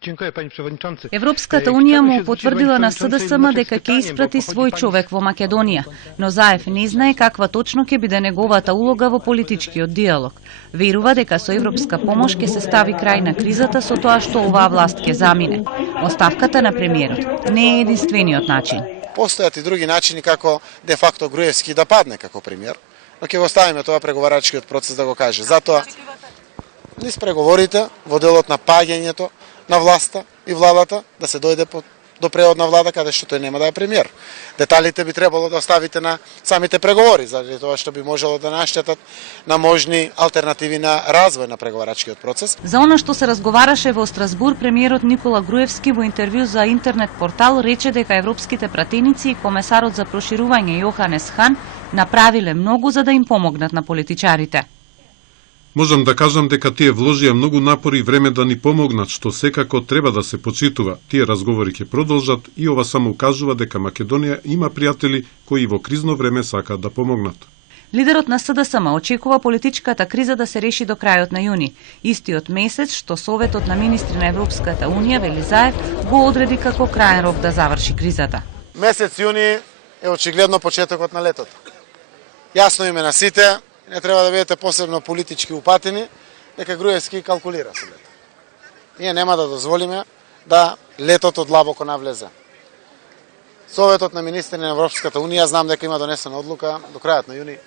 Европската унија му потврдила на СДСМ дека ќе испрати свој човек во Македонија, но Заев не знае каква точно ќе биде неговата улога во политичкиот диалог. Верува дека со европска помош ќе се стави крај на кризата со тоа што оваа власт ќе замине. Оставката на премиерот не е единствениот начин. Постојат и други начини како де факто Груевски да падне како премиер, но ќе го оставиме тоа преговарачкиот процес да го каже. Затоа низ преговорите во делот на паѓањето на власта и владата да се дојде до преодна влада каде што тој нема да е премиер. Деталите би требало да оставите на самите преговори, заради тоа што би можело да наштетат на можни алтернативи на развој на преговарачкиот процес. За она што се разговараше во Страсбур, премиерот Никола Груевски во интервју за интернет портал рече дека европските пратеници и комесарот за проширување Јоханес Хан направиле многу за да им помогнат на политичарите. Можам да кажам дека тие вложија многу напори и време да ни помогнат, што секако треба да се почитува. Тие разговори ќе продолжат и ова само укажува дека Македонија има пријатели кои во кризно време сакаат да помогнат. Лидерот на СДСМ очекува политичката криза да се реши до крајот на јуни, истиот месец што Советот на министри на Европската унија, вели Заев, го одреди како краен рок да заврши кризата. Месец јуни е очигледно почетокот на летото. Јасно име на сите, не треба да бидете посебно политички упатени, дека Груевски калкулира со лето. Ние нема да дозволиме да летото длабоко навлезе. Советот на министри на Европската унија знам дека има донесена одлука до крајот на јуни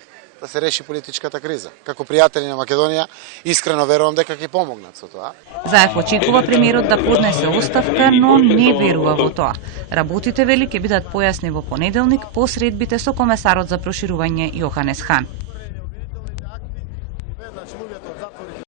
да се реши политичката криза. Како пријатели на Македонија, искрено верувам дека ќе помогнат со тоа. Заев очекува премиерот да поднесе оставка, но не верува во тоа. Работите, вели, ќе бидат појасни во понеделник по средбите со комесарот за проширување Јоханес Хан.